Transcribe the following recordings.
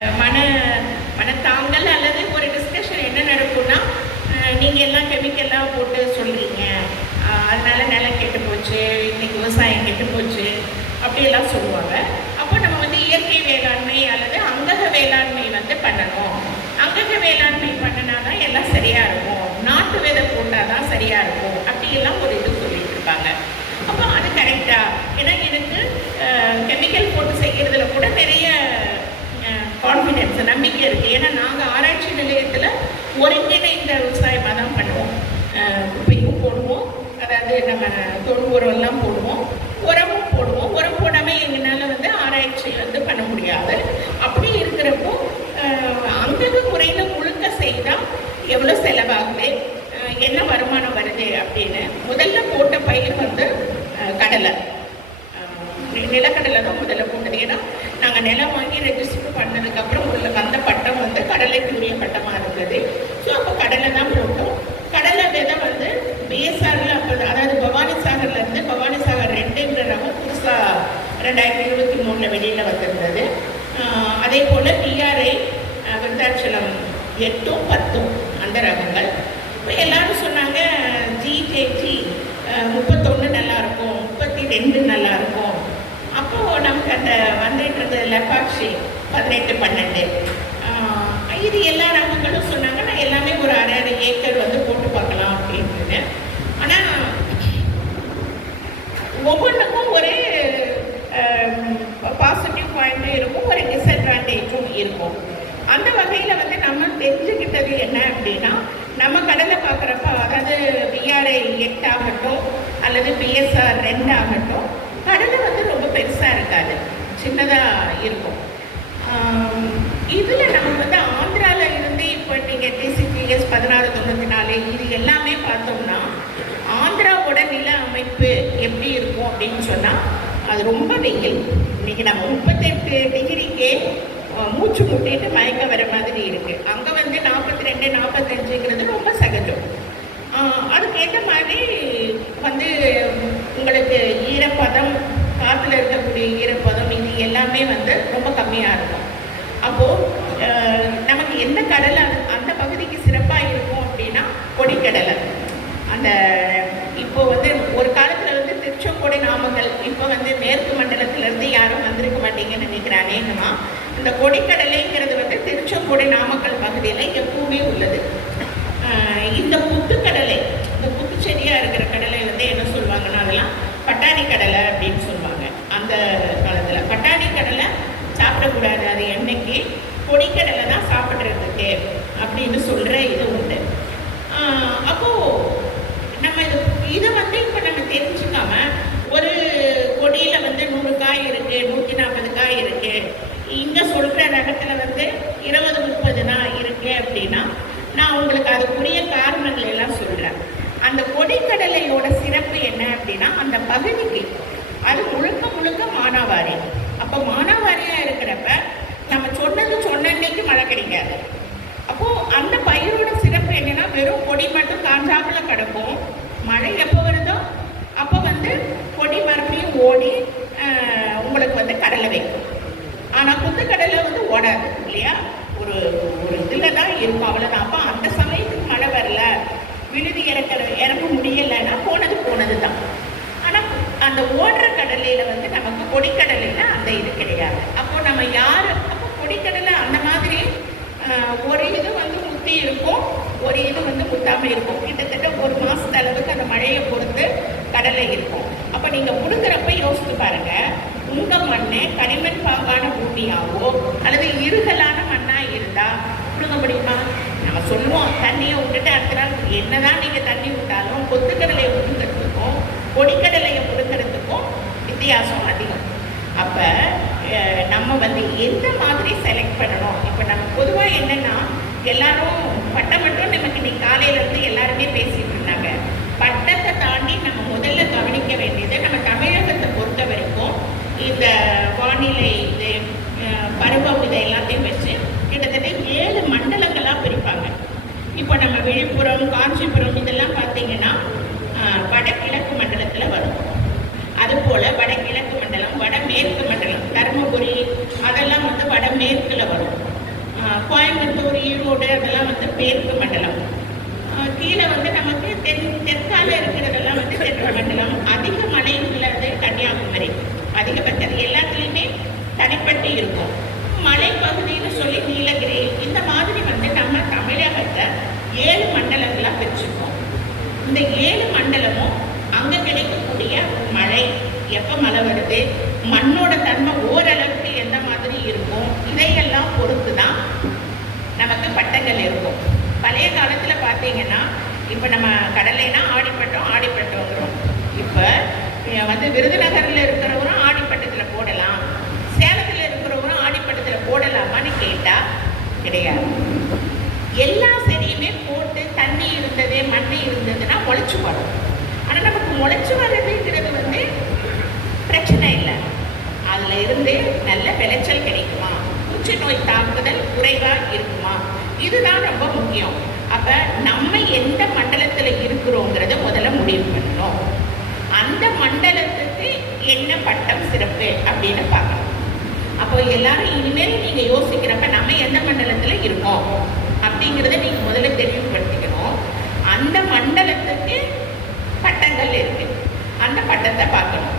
மன மனத்தாங்கல் அல்லது ஒரு டிஸ்கஷன் என்ன நடக்கும்னா, நீங்கள் எல்லாம் கெமிக்கல்லாம் போட்டு சொல்கிறீங்க, அதனால நிலம் கெட்டு போச்சு, இன்னைக்கு விவசாயம் கெட்டு போச்சு அப்படியெல்லாம் சொல்லுவாங்க. அப்போ நம்ம இயற்கை வேளாண்மை அல்லது அங்கக வேளாண்மை பண்ணணும். அங்கக வேளாண்மை பண்ணினா தான் எல்லாம் சரியாக இருக்கும், நாட்டு விதை போட்டால் தான் சரியாக இருக்கும் அப்படியெல்லாம் ஒரு இது சொல்லிட்டு இருக்காங்க. அப்போ அது கரெக்டா? ஏன்னா எனக்கு கெமிக்கல் போட்டு செய்கிறதுல கூட நிறைய கான்ஃபிடென்ஸ், நம்பிக்கை இருக்குது. ஏன்னா நாங்கள் ஆராய்ச்சி நிலையத்தில் ஒருங்கிணைந்த விவசாயமாக தான் பண்ணுவோம். குப்பையும் போடுவோம், அதாவது நம்ம தொழு உரம்லாம் போடுவோம், உரமும் போடுவோம். உரம் போடாமல் எங்களால் ஆராய்ச்சி பண்ண முடியாது. அப்படி இருக்கிறப்போ அங்கக முறையில் முழுக்க செய்தால் எவ்வளோ செலவாகுது, என்ன வருமானம் வருது அப்படின்னு. முதல்ல போட்ட பயிர் கடலை, நிலக்கடலை தான் முதல்ல போட்டது. ஏன்னா நாங்கள் நிலம் வாங்கி ரெஜிஸ்டர் பண்ணதுக்கப்புறம் உள்ள வந்த பட்டம் கடலைக்குரிய பட்டமாக இருந்தது. ஸோ அப்போ கடலை தான் போட்டோம். கடலை விதை பிஎஸ்ஆரில் அப்போ, அதாவது பவானி சாகர்லேருந்து பவானி சாகர் 2ன்ற ரகம் புதுசாக 2023 வெளியில் வந்திருந்தது. அதே போல் பிஆர்ஐ விருத்தாச்சலம் 8ம் 10ம் அந்த ரகங்கள். இப்போ எல்லாரும் சொன்னாங்க ஜிஜேஜி 31 நல்லாயிருக்கும், 32 நல்லாயிருக்கும். அப்போது நமக்கு அந்த வந்துட்டு லெப்பாக்ஷி 18 12 இது எல்லா ரகங்களும் சொன்னாங்க. நான் எல்லாமே ஒரு அரை ஏக்கர் போட்டு பார்க்கலாம் அப்படின்னு. ஆனால் ஒவ்வொன்றுக்கும் ஒரு பாசிட்டிவ் பாயிண்ட்டும் இருக்கும், ஒரு டிஸ்அட்வான்டேஜும் இருக்கும். அந்த வகையில் நம்ம தெரிஞ்சுக்கிட்டது என்ன அப்படின்னா, நம்ம கடலை பார்க்குறப்ப, அதாவது பிஆர்ஐ 8 ஆகட்டும் அல்லது பிஎஸ்ஆர் 2 ஆகட்டும், கடலை ரொம்ப பெருசாக இருக்காது, சின்னதாக இருக்கும். இதில் நம்ம ஆந்திராவில் இருந்து இப்போ நீங்கள் டிசிபிஎஸ் 1694 இது எல்லாமே பார்த்தோம்னா, ஆந்திராவோட நில அமைப்பு எப்படி இருக்கும் அப்படின்னு சொன்னால், அது ரொம்ப வெயில். இன்றைக்கி நம்ம 38 டிகிரிக்கே மூச்சு முட்டிட்டு மயக்க வர மாதிரி இருக்குது. அங்கே 42 45ங்கிறது ரொம்ப சகஜம். அதுக்கேற்ற மாதிரி உங்களுக்கு ஈரப்பதம், காற்றுல இருக்கக்கூடிய ஈரப்பதம், இது எல்லாமே ரொம்ப கம்மியாக இருக்கும். அப்போது நமக்கு எந்த கடலை அந்த பகுதிக்கு சிறப்பாக இருக்கும் அப்படின்னா கொடிக்கடலை. அந்த இப்போ ஒரு காலத்தில் திருச்செங்கோடு நாமக்கல், இப்போ மேற்கு மண்டலத்திலேருந்து யாரும் வந்திருக்க மாட்டீங்கன்னு நினைக்கிறேன். அநேகமாக இந்த கொடிக்கடலைங்கிறது திருச்செங்கோடு நாமக்கல் பகுதியில் எப்பவுமே உள்ளது. இந்த புத்துக்கடலை, இந்த புத்துச்செடியாக இருக்கிற கடலை என்ன சொல்லுவாங்கன்னா, அதெல்லாம் பட்டாணி கடலை அப்படின்னு சொல்லுவாங்க. அந்த காலத்தில் பட்டாணி கடலை சாப்பிடக்கூடாது, அது எண்ணெய்க்கு, கொடிக்கடலை தான் சாப்பிட்றதுக்கு அப்படின்னு சொல்கிற இது உண்டு. அப்போது நம்ம இதை இப்போ நம்ம தெரிஞ்சுக்காம, ஒரு கொடியில் 100 காய் இருக்குது, 140 காய் இருக்குது, இங்கே சொல்கிற ரகத்தில் 20 30 தான் இருக்குது அப்படின்னா, நான் உங்களுக்கு அதுக்குரிய காரணங்கள் எல்லாம் சொல்கிறேன். அந்த கொடிக்கடலையோட சிறப்பு என்ன அப்படின்னா, அந்த பகுதிக்கு அது முழுக்க முழுக்க மானாவாரி. அப்போ மானாவாரியாக இருக்கிறப்ப நம்ம சொன்ன அன்னைக்கு மழை கிடைக்காது. அப்போது அந்த பயிரோட சிறப்பு என்னென்னா, வெறும் கொடி மட்டும் காஞ்சாப்பில் கிடக்கும். மழை எப்போ வருதோ அப்போ கொடி மறுபடியும் ஓடி உங்களுக்கு கடலை வைக்கும். ஆனால் குத்துக்கடலை ஓடாது இல்லையா, ஒரு இதில் தான் இருக்கும், அவ்வளோதான். அப்போ அந்த சமயத்துக்கு மழை வரல, விழுதி இறக்க முடியலைன்னா போனது தான். ஆனால் அந்த ஓடுற கடலையில் நமக்கு கொடிக்கடலையில் அந்த இது கிடையாது. அப்போது நம்ம அப்போ கொடிக்கடலை அந்த மாதிரி ஒரு இது முத்தி இருக்கும், ஒரு இது முத்தாமல் இருக்கும். கிட்டத்தட்ட ஒரு மாதத்து அளவுக்கு அந்த மழையை பொறுத்து கடலை இருக்கும். அப்போ நீங்கள் முடுக்கிறப்ப யோசித்து பாருங்கள், உங்கள் மண் கனிமண் பாங்கான பூமியாகவோ அல்லது இருகலான மண்ணாக இருந்தால் கொடுக்க முடியுமா? நம்ம சொல்லுவோம் தண்ணியை விட்டுட்டு அடுத்த நாள் என்னதான் நீங்கள் தண்ணி விட்டாலும் கொத்துக்கடலையை முடுக்கிறதுக்கும் கொடிக்கடலையை முடுக்கிறதுக்கும் வித்தியாசம் அதிகம். அப்போ நம்ம எந்த மாதிரி செலக்ட் பண்ணணும்? இப்போ நம்ம பொதுவாக என்னென்னா, எல்லாரும் பட்டம் மட்டும் நமக்கு இன்னைக்கு காலையிலேருந்து எல்லாருமே பேசிகிட்டு இருந்தாங்க. பட்டத்தை தாண்டி நம்ம முதல்ல கவனிக்க வேண்டியது, நம்ம தமிழகத்தை பொறுத்த வரைக்கும் இந்த வானிலை இது பருவம் இதை எல்லாத்தையும் வச்சு கிட்டத்தட்ட 7 மண்டலங்களாக பிரிப்பாங்க. இப்போ நம்ம விழுப்புரம், காஞ்சிபுரம் இதெல்லாம் பார்த்தீங்கன்னா வடகிழக்கு மண்டலத்தில் வரும். அதுபோல் வடகிழக்கு மண்டலம், வடமேற்கு மண்டலம், தருமபுரி அதெல்லாம் வடமேற்கில் வரும். கோயம்புத்தூர், ஈரோடு அதெல்லாம் வந்து மேற்கு மண்டலம். கீழே வந்து நமக்கு தெற்கால இருக்கிறதெல்லாம் வந்து தெற்கு மண்டலம். அதிக மழை உள்ளது கன்னியாகுமரி, அதிகபட்சம் அது எல்லாத்துலேயுமே தனிப்பட்டு இருக்கும். மலைப்பகுதின்னு சொல்லி நீலகிரி, இந்த மாதிரி வந்து நம்ம தமிழகத்தை 7 மண்டலங்களாக பிரிச்சுருக்கோம். இந்த 7 மண்டலமும் அங்கே கிடைக்கக்கூடிய மழை, எப்போ மழை வருது, மண்ணோட தன்மை ஓரளவுக்கு எந்த மாதிரி இருக்கும், இதையெல்லாம் பொறுத்து தான் நமக்கு பட்டங்கள் இருக்கும். பழைய காலத்தில் பார்த்தீங்கன்னா, இப்போ நம்ம கடலைனா ஆடிப்பட்டம் வரும். இப்போ வந்து விருதுநகரில் இருக்கிறவரும் ஆடிப்பட்டத்தில் போடலாம், சேலத்தில் இருக்கிறவரும் ஆடிப்பட்டத்தில் போடலாமான்னு கேட்டால் கிடையாது. எல்லா செடியுமே போட்டு தண்ணி இருந்தது, மண் இருந்ததுன்னா முளைச்சி வரும். ஆனால் நமக்கு முளைச்சி வர்றதுங்கிறது வந்து பிரச்சனை இல்லை. அதில் இருந்து நல்ல விளைச்சல் கிடைக்குமா, பூச்சி நோய் தாக்குதல் குறைவாக இருக்குமா, இதுதான் ரொம்ப முக்கியம். அப்போ நம்ம எந்த மண்டலத்தில் இருக்கிறோங்கிறத முதல்ல முடிவு பண்ணணும். அந்த மண்டலத்துக்கு என்ன பட்டம் சிறப்பு அப்படின்னு பார்க்கணும். அப்போ எல்லாரும் இனிமேல் நீங்கள் யோசிக்கிறப்ப நம்ம எந்த மண்டலத்தில் இருக்கோம் அப்படிங்கிறத நீங்கள் முதல்ல தெளிவுபடுத்திக்கணும். அந்த மண்டலத்துக்கு பட்டங்கள் இருக்கு, அந்த பட்டத்தை பார்க்கணும்.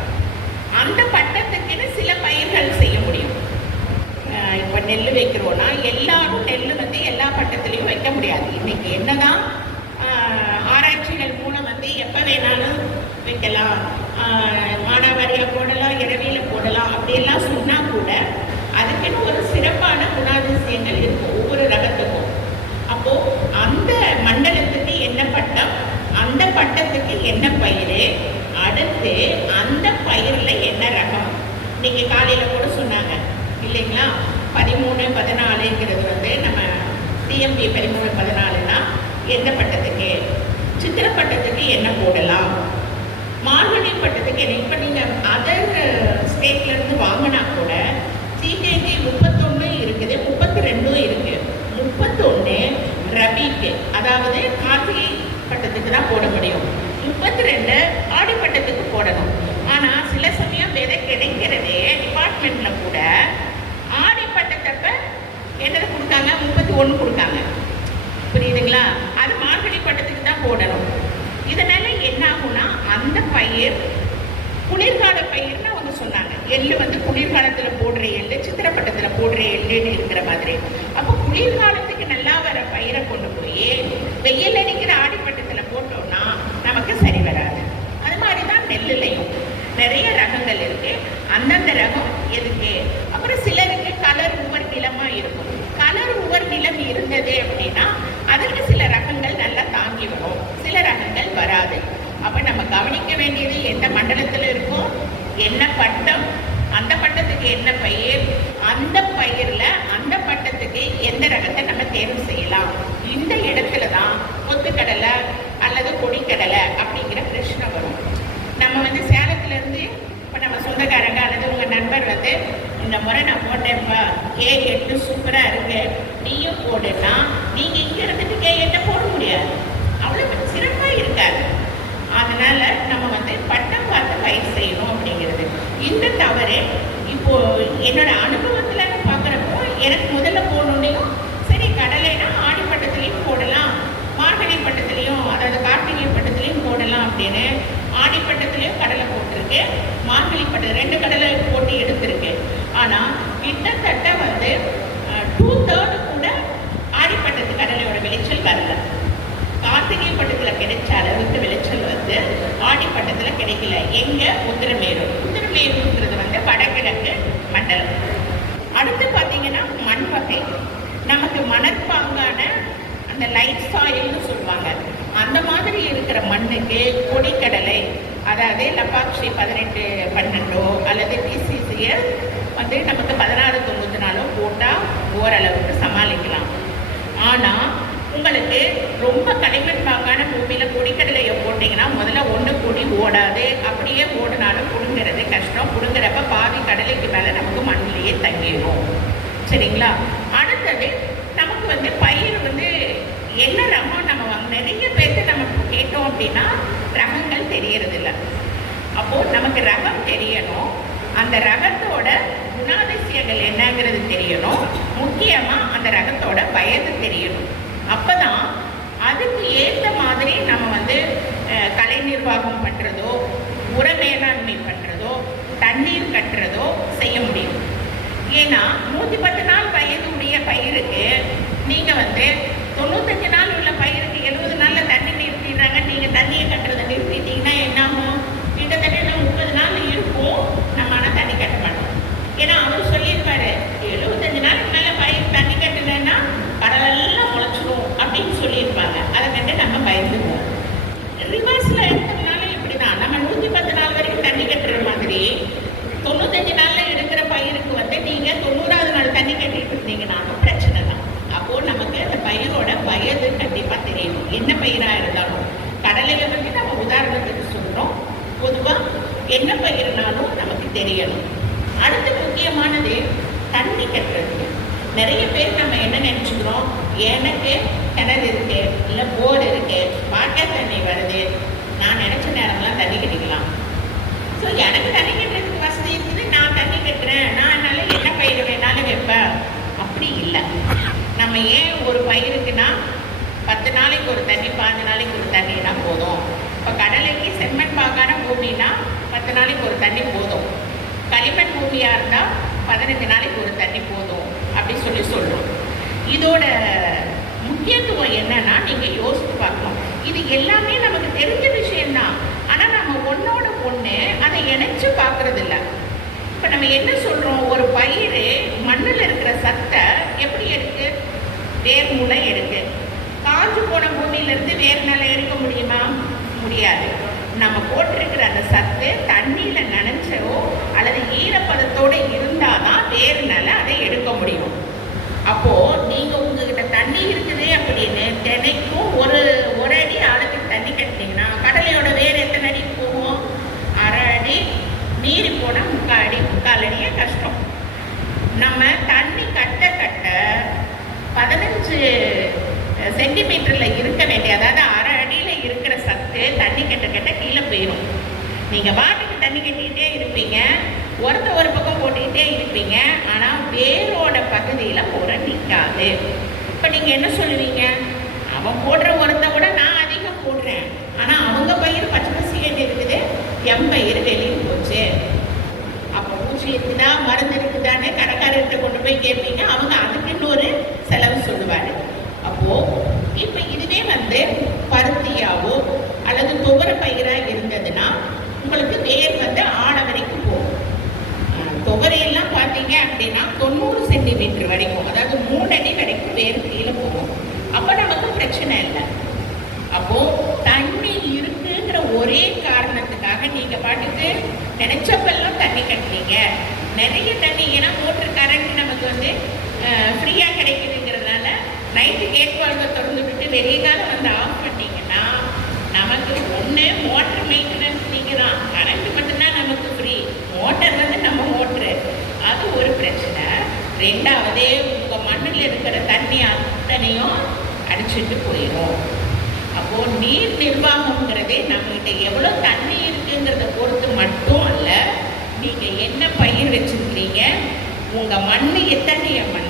அந்த பட்டத்துக்குன்னு சில பயிர்கள் செய்ய முடியும். இப்போ நெல் வைக்கிறோன்னா எல்லாரும் நெல் வந்து எல்லா பட்டத்துலையும் வைக்க முடியாது. இன்னைக்கு என்னதான் ஆராய்ச்சிகள் மூலம் வந்து எப்போ வேணாலும் வைக்கலாம், மானாவாரியாக போடலாம், இரவியில் போடலாம் அப்படியெல்லாம் சொன்னால் கூட அதுக்குன்னு ஒரு சிறப்பான குணாதிசயங்கள் இருக்கும் ஒவ்வொரு ரகத்துக்கும். அப்போது அந்த மண்டலத்துக்கு என்ன பட்டம், அந்த பட்டத்துக்கு என்ன பயிர், அடுத்து அந்த பயிரில் என்ன ரகம். இன்னைக்கு காலையில் கூட சொன்னாங்க இல்லைங்களா, 13, 14ங்கிறது வந்து நம்ம டிஎம்பி 13, 14னா எந்த பட்டத்துக்கு, சித்திர பட்டத்துக்கு என்ன போடலாம், மார்கழி பட்டத்துக்கு என்ன. இப்போ நீங்கள் அதர் ஸ்டேட்லேருந்து வாங்கினா கூட சிகேஜி 31 இருக்குது, 32 இருக்குது. 31 ரபிக்கு, அதாவது கார்த்திகை பட்டத்துக்கு தான் போட முடியும். 32 ஆடிப்பட்டத்துக்கு போடணும். ஆனால் சில சமயம் விதை கிடைக்கிறதே டிபார்ட்மெண்ட்டில் கூட ஆடிப்பட்டத்தப்ப என்னது கொடுத்தாங்க, 31 கொடுத்தாங்க. புரியுதுங்களா? அது மார்கழி பட்டத்துக்கு தான் போடணும். இதனால என்ன ஆகும்னா, அந்த பயிர் குளிர்கால பயிர்னு அவங்க சொன்னாங்க. எள்ளு வந்து குளிர்காலத்தில் போடுற எள்ளு, சித்திரப்பட்டத்தில் போடுற எள்ளுன்னு இருக்கிற மாதிரி. அப்போ குளிர்காலத்துக்கு நல்லா வர பயிரை கொண்டு போய் வெயில் அடிக்கிற ஆடிப்பட்டத்தில் போட்டோம்னா நமக்கு சரி வராது. அது மாதிரி தான் நெல்லுலையும் நிறைய ரகங்கள் இருக்கு. அந்தந்த ரகம் எதுக்கு. அப்புறம் சிலருக்கு கலர் உவர் நிலமாக இருக்கும். கலர் உவர் நிலம் இருந்தது அப்படின்னா அதுக்கு சில ரகங்கள் நல்லா தாங்கி வரும், சில ரகங்கள் வராது. அப்போ நம்ம கவனிக்க வேண்டியது எந்த மண்டலத்தில் இருக்கும், என்ன பட்டம், அந்த பட்டத்துக்கு என்ன பயிர், அந்த பயிரில் அந்த பட்டத்துக்கு எந்த ரகத்தை நம்ம தேர்வு செய்யலாம். இந்த இடத்துல தான் கொத்துக்கடலை அல்லது கொடிக்கடலை அப்படிங்கிற பிரச்சனை வரும். நம்ம வந்து சேலத்துலேருந்து இப்போ நம்ம சொந்தக்காரங்க அல்லது உங்கள் நண்பர் வந்து இந்த முறை நான் போட்டேன்ப்பா, K8 சூப்பராக இருக்கு, நீயும் போடுன்னா நீங்கள் இங்கே இருந்துட்டு K8 போட முடியாது, அவ்வளோ சிறப்பாக இருக்காது. அதனால் நம்ம வந்து பட்டம் பார்த்து பயிர் செய்யணும் அப்படிங்கிறது இந்த தவறு. இப்போது என்னோட அனுபவத்தில் பார்க்குறப்போ எனக்கு முதல்ல போகணுன்னையும் சரி, கடலைனா ஆடிப்பட்டத்துலேயும் போடலாம், மார்கழி பட்டத்துலேயும் அதாவது கார்த்திகை பட்டத்துலேயும் போடலாம் அப்படின்னு ஆடிப்பட்டத்துலேயும் கடலை போட்டிருக்கு, மார்கழி பட்டம் 2 கடலை போட்டு எடுத்திருக்கு. ஆனால் கிட்டத்தட்ட வந்து 2/3 கூட ஆடிப்பட்டத்து கடலையோட விளைச்சல் வரல. கார்த்திகை பட்டத்தில் கிடைச்ச அளவுக்கு விளைச்சல் வந்து ஆடிப்பட்டத்தில் கிடைக்கல. எங்கே? உத்திரமேரூருங்கிறது வந்து வடகிழக்கு மண்டலம். அடுத்து பார்த்தீங்கன்னா மண் வகை. நமக்கு மணற்பாங்கான அந்த லைட் சாயில்னு சொல்லுவாங்க, அந்த மாதிரி இருக்கிற மண்ணுக்கு கொடிக்கடலை, அதாவது லப்பாக்ஷி 18-12 அல்லது டிசிசிஎல் வந்து நமக்கு 16-94 போட்டால் ஓரளவுக்கு சமாளிக்கலாம். ஆனால் உங்களுக்கு ரொம்ப களிமண் பாங்கான பூமியில் கொடிக்கடலையை போட்டிங்கன்னா முதல்ல ஒன்று கொடி ஓடாது, அப்படியே ஓடினாலும் பிடுங்கிறது கஷ்டம். பிடுங்குறப்ப பாதி கடலைக்கு மேலே நமக்கு மண்ணிலேயே தங்கிடும். சரிங்களா? அடுத்தது நமக்கு வந்து பயிர் வந்து என்ன ரகம் நம்ம நிறைய பேருக்கு நம்ம கேட்டோம் அப்படின்னா ரகங்கள் தெரியறதில்ல. அப்போது நமக்கு ரகம் தெரியணும். அந்த ரகத்தோட குண குணாதிசயங்கள் என்னங்கிறது தெரியணும். முக்கியமாக அந்த ரகத்தோட வயது தெரியணும். அப்போ தான் அதுக்கு ஏற்ற மாதிரி நம்ம வந்து கலை நிர்வாகம் பண்ணுறதோ, உர மேலாண்மை பண்ணுறதோ, தண்ணீர் கட்டுறதோ செய்ய முடியும். ஏன்னா 110 நாள் வயது உடைய பயிருக்கு நீங்கள் வந்து 95 நாள் உள்ள பயிருக்கு 70 நாளில் தண்ணி நிறுத்திடுறாங்க. நீங்கள் தண்ணியை கட்டுறதை நிறுத்திட்டீங்கன்னா என்னாகும்? கிட்டத்தட்ட 30 நாள் இருக்கும், நம்ம ஆனால் தண்ணி கட்ட மாட்டோம். ஏன்னா அவர் சொல்லியிருப்பாரு 75 நாளுக்கு மேலே பயிர் தண்ணி கட்டுலன்னா கடலெல்லாம் முளைச்சிடும் அப்படின்னு சொல்லியிருப்பாங்க. அதை கண்டு நம்ம பயந்துக்குவோம். ரிவர்ஸில் எடுத்ததுனால இப்படி தான் நம்ம 110 நாள் வரைக்கும் தண்ணி கட்டுற மாதிரி 95 நாளில் எடுக்கிற பயிருக்கு வந்து நீங்கள் 90வது நாள் தண்ணி கட்டிட்டு இருந்தீங்கன்னாலும் பிரச்சனை தான். அப்போது நமக்கு அந்த பயிரோட வயது கண்டிப்பாக தெரியணும். என்ன பயிராக இருந்தாலும் கடலையில் வந்து நம்ம உதாரணத்துக்கு சொல்கிறோம். பொதுவாக என்ன பயிர்னாலும் நமக்கு தெரியணும். அடுத்து முக்கியமானது தண்ணி கட்டுறது. நிறைய பேர் நம்ம என்ன நினச்சிக்கிறோம், எனக்கு கிணறு இருக்கு, இல்லை போர் இருக்கு, வாட்டர் தண்ணி வருது, நான் நினச்ச நேரம்லாம் தண்ணி கட்டிக்கலாம். ஸோ எனக்கு தண்ணி கட்டுறதுக்கு வசதி இருக்குது, நான் தண்ணி கட்டுறேன், நான் என்னால் என்ன பயிர் வேணாலும் வைப்பேன். அப்படி இல்லை. நம்ம ஏன் ஒரு பயிருக்குன்னா 10 நாளைக்கு ஒரு தண்ணி, 15 நாளைக்கு ஒரு தண்ணினா போதும். இப்போ கடலைக்கு செம்மண் பாகான பூமினா 10 நாளைக்கு ஒரு தண்ணி போதும். களிமண் பூமியாக இருந்தால் 15 நாளைக்கு ஒரு தண்ணி போதும் அப்படி சொல்கிறோம். இதோட முக்கியத்துவம் என்னன்னா நீங்கள் யோசித்து பார்க்கணும். இது எல்லாமே நமக்கு தெரிஞ்ச விஷயம்தான். ஆனால் நம்ம ஒன்றோட ஒன்று அதை இணைச்சு பார்க்கறது இல்லை. இப்போ நம்ம என்ன சொல்கிறோம், ஒரு பயிர் மண்ணில் இருக்கிற சத்தை எப்படி எடுக்கு? வேர் மூலம் எடுக்கு. காஞ்சு போன பூமியிலேருந்து வேர் நல்லா எடுக்க முடியுமா? முடியாது. நம்ம போட்டிருக்கிற அந்த சத்து தண்ணியில் நனைச்சோ அல்லது ஈரப்பதத்தோடு இருந்தால் தான் வேர்னால அதை எடுக்க முடியும். அப்போது நீங்கள் உங்ககிட்ட தண்ணி இருக்குது அப்படின்னு தினைக்கும் ஒரு அடி ஆழத்துக்கு தண்ணி கட்டினீங்கன்னா கடலையோட வேர் எத்தனை அடிக்கு போகும்? 1/2 அடி. மீறி போனால் 3/4 அடியே கஷ்டம். நம்ம தண்ணி கட்ட கட்ட 15 சென்டிமீட்டரில் இருக்க வேண்டிய, அதாவது 1/2 அடியில் இருக்கிற சத்து தண்ணி கட்ட கட்ட கீழே போயிடும். நீங்கள் வாட்டுக்கு தண்ணி கட்டிக்கிட்டே இருப்பீங்க, ஒரு பக்கம் போட்டுக்கிட்டே இருப்பீங்க, ஆனால் வேரோட பகுதியில் உரம் நிற்காது. இப்போ நீங்கள் என்ன சொல்லுவீங்க, அவன் போடுற உரத்தை விட நான் அதிகம் போடுறேன், ஆனால் அவங்க பயிர் பச்சை பசின்னு இருக்குது, என் பயிர் வெளியே போச்சு. அப்போ ஊசி இருக்குதா மருந்து இருக்குதான்னு கடைக்காரர்கிட்ட கொண்டு போய் கேட்பீங்க. அவங்க அதுக்கு இன்னொரு செலவு சொல்லுவார். அப்போது இப்போ இதுவே வந்து பருத்தியாவோ அல்லது துவர பயிராக இருந்ததுன்னா உங்களுக்கு வேர் வந்து ஆழ வரைக்கும் போகும். துவரையெல்லாம் பார்த்தீங்க அப்படின்னா 90 சென்டிமீட்டர் வரைக்கும், அதாவது 3 அடி வரைக்கும் வேர் கீழே போகும். அப்போ நமக்கு பிரச்சனை இல்லை. அப்போது தண்ணி இருக்குங்கிற ஒரே காரணத்துக்காக நீங்கள் பாட்டுக்கு நினைச்சப்பெல்லாம் தண்ணி கட்டுறீங்க. நிறைய தண்ணி, ஏன்னா மோட்ரு கரண்ட் நமக்கு வந்து ஃப்ரீயாக கிடைக்குதுங்கிறதுனால நைட்டு கேட் வால்வை திறந்து விட்டு வெளியே காலம் வந்து ஆஃப் பண்ணிங்கன்னா நமக்கு ஒன்று மோட்டர் மெயின்டெனன்ஸ் நீங்கள் தான், கரண்ட் மட்டும்தான் நமக்கு ஃப்ரீ, மோட்டர் வந்து நம்ம மோட்ரு, அது ஒரு பிரச்சனை. ரெண்டாவது உங்கள் மண்ணில் இருக்கிற தண்ணி அத்தனையும் அடிச்சுட்டு போயிடும். அப்போது நீர் நிர்வாகங்கிறதே நம்மகிட்ட எவ்வளோ தண்ணி இருக்குங்கிறத பொறுத்து மட்டும் அல்ல, நீங்கள் என்ன பயிர் வச்சுருக்கிறீங்க, உங்கள் மண் எத்தகைய மண்,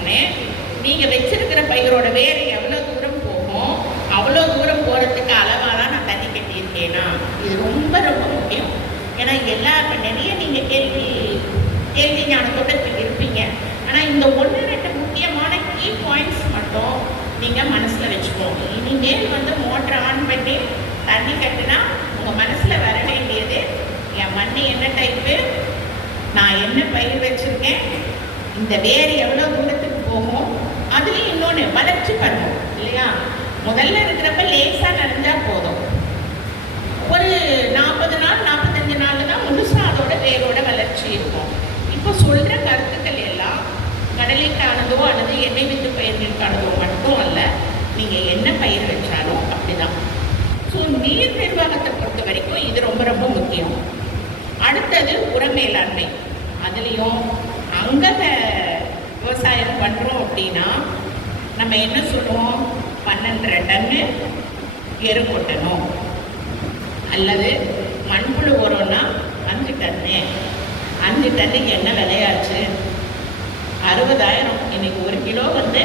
நீங்கள் வச்சிருக்கிற பயிரோட வேறு எவ்வளோ தூரம் போகும், அவ்வளோ தூரம் போகிறதுக்கு அளவாக தான் நான் தண்ணி கட்டியிருக்கேனா, இது ரொம்ப ரொம்ப முக்கியம். ஏன்னா இப்போ நிறைய நீங்கள் கேள்வி ஞானத்தோட இருப்பீங்க. ஆனால் இந்த 1-2 முக்கியமான கீ பாயிண்ட்ஸ் மட்டும் நீங்கள் மனசில் வச்சுக்கோங்க. இனிமேல் வந்து மோட்டரை ஆன் பண்ணி தண்ணி கட்டினா உங்கள் மனசில் வர வேண்டியது, என் மண் என்ன டைப்பு, நான் என்ன பயிர் வச்சுருக்கேன், இந்த வேர் எவ்வளோ தூரத்துக்கு போகும். அதுலேயும் இன்னொன்று வளர்ச்சி பருவம் இல்லையா? முதல்ல இருக்கிறப்ப லேசாக நனைஞ்சா போதும். ஒரு 40 நாள் 45 நாள் தான் முழுசாக அதோட வேரோட வளர்ச்சி இருக்கும். இப்போ சொல்கிற கருத்துக்கள் எல்லாம் கடலைக்கானதோ அல்லது எண்ணெய் வித்து பயிர்களுக்கானதோ மட்டும் அல்ல, நீங்கள் என்ன பயிர் வச்சாலும் அப்படிதான். ஸோ நீர் நிர்வாகத்தை பொறுத்த வரைக்கும் இது ரொம்ப ரொம்ப முக்கியம். அடுத்தது உர மேலாண்மை. அதுலேயும் அங்கே விவசாயம் பண்ணுறோம் அப்படின்னா நம்ம என்ன சொல்லுவோம், 12 டன்னு எரு கொட்டணும், அல்லது மண்புழு உரம்னா 5 டன்னு. 5 டன்னுக்கு என்ன விலையாச்சு? 60,000. இன்னைக்கு 1 கிலோ வந்து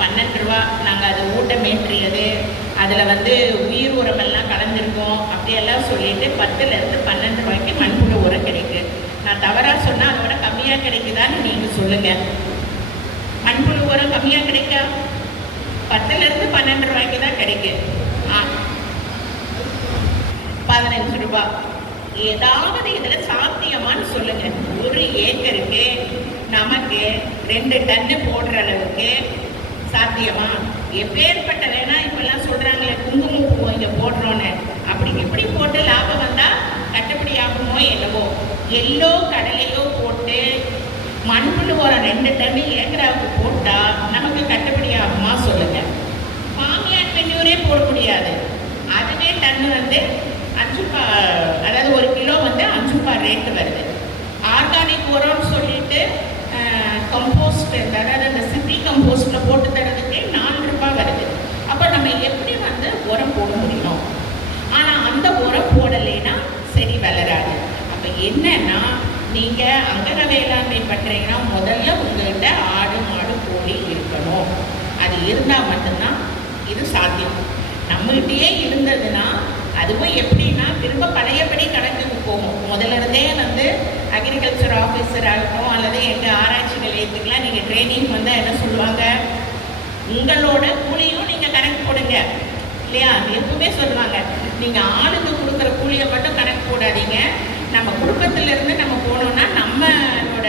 12 ரூபா. நாங்கள் அது ஊட்டமேற்றியது, அதில் வந்து உயிர் உரமெல்லாம் கலந்துருக்கோம் அப்படியெல்லாம் சொல்லிட்டு 10லேருந்து 12 ரூபாய்க்கு மண்புழு உரம் கிடைக்கு. நான் தவறாக சொன்னால் அதோட கம்மியாக கிடைக்குதான்னு நீங்கள் சொல்லுங்கள். மண்புழு உரம் கம்மியாக கிடைக்கா? 10லேருந்து 12 ரூபாய்க்கு தான் கிடைக்கு. 15 ரூபா. ஏதாவது இதில் சாத்தியமானு சொல்லுங்க. 1 ஏக்கருக்கு நமக்கு 2 டன்னு போடுற அளவுக்கு சாத்தியமா? எப்பேற்பட்ட வேணா இப்பெல்லாம் சொல்றாங்களே குங்குமப்பூ இங்கே போடுறோன்னு, அப்படி இப்படி போட்டு லாபம் வந்தா கட்டுப்படி ஆகுமோ என்னவோ. எல்லோ கடலையோ போட்டு மண்புழு உரம் 2 டன்னு ஏக்கராவுக்கு போட்டா நமக்கு கட்டுப்படி ஆகுமா சொல்லுங்க? மாமியார் பெண்ணூரே போட முடியாது. அதுவே டன்னு வந்து 5 ரூபா, அதாவது 1 கிலோ வந்து 5 ரூபா ரேட்டு வருது. ஆர்கானிக் உரம்னு சொல்லிட்டு கம்போஸ்ட், அதாவது அந்த சிட்டி கம்போஸ்டில் போட்டு தரதுக்கே 4 ரூபா வருது. அப்போ நம்ம எப்படி வந்து உரம் போட முடியும்? ஆனால் அந்த உரம் போடலைன்னா சரி வளராது. அப்போ என்னன்னா, நீங்கள் அங்கக வேளாண்மை பண்ணுறீங்கன்னா முதல்ல உங்கள்கிட்ட ஆடு மாடு கோழி இருக்கணும். அது இருந்தால் மட்டும்தான் இது சாத்தியம். நம்மகிட்டயே இருந்ததுன்னா அதுவும் எப்படின்னா திரும்ப பழையபடி கணக்குக்கு போகும். முதல்ல இருந்தே வந்து அக்ரிகல்ச்சர் ஆஃபீஸர் ஆகட்டும் அல்லது எங்கள் ஆராய்ச்சி நிலையத்துக்கெலாம் நீங்கள் ட்ரைனிங் வந்தால் என்ன சொல்லுவாங்க, உங்களோட கூலியும் நீங்கள் கணக்கு போடுங்க இல்லையா? எப்பவுமே சொல்லுவாங்க, நீங்கள் ஆளுக்கு கொடுக்குற கூலியை மட்டும் கணக்கு போடாதீங்க. நம்ம குடும்பத்திலேருந்து நம்ம போனோம்னா நம்மளோட